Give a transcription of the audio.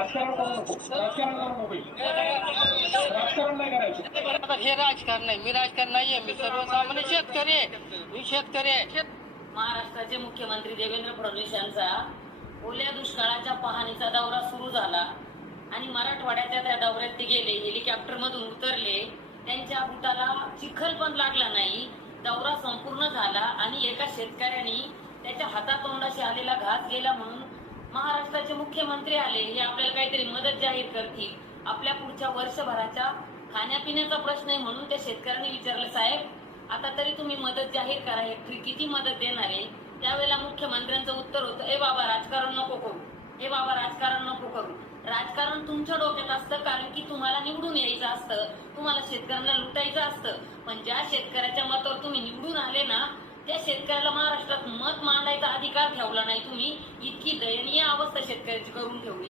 राजकारण करू नको, राजकारण करू नको, राजकारण नाही करायचं. हे राजकारण नाही, मी राजकारण नाहीये, मी सर्वसामान्य शेतकरी आहे, मी शेतकरी आहे. महाराष्ट्राचे मुख्यमंत्री देवेंद्र फडणवीस यांचा ओल्या दुष्काळाच्या पाहणीचा दौरा सुरू झाला आणि मराठवाड्याच्या त्या दौऱ्यात ते गेले, हेलिकॉप्टर मधून उतरले, त्यांच्या बुटाला चिखल पण लागला नाही. दौरा संपूर्ण झाला आणि एका शेतकऱ्यांनी त्याच्या हातातोंडाशी आलेला घास गेला म्हणून महाराष्ट्राचे मुख्यमंत्री आले, हे आपल्याला काहीतरी मदत जाहीर करतील, आपल्या पुढच्या वर्षभराच्या खाण्यापिण्याचा प्रश्न आहे म्हणून त्या शेतकऱ्यांनी विचारलं, साहेब आता तरी तुम्ही मदत जाहीर करा, हे किती मदत देणार आहे. त्यावेळेला मुख्यमंत्र्यांचं उत्तर होतं, ए बाबा राजकारण नको करू, ए बाबा राजकारण नको करू. राजकारण तुमच्या डोक्यात असतं, कारण की तुम्हाला निवडून यायचं असतं, तुम्हाला शेतकऱ्यांना लुटायचं असतं. पण ज्या शेतकऱ्याच्या मतावर तुम्ही निवडून आले ना, त्या शेतकऱ्याला महाराष्ट्रात मत मांडायचा अधिकार ठेवला नाही तुम्ही. इतकी दयनीय अवस्था शेतकऱ्याची करून ठेवली.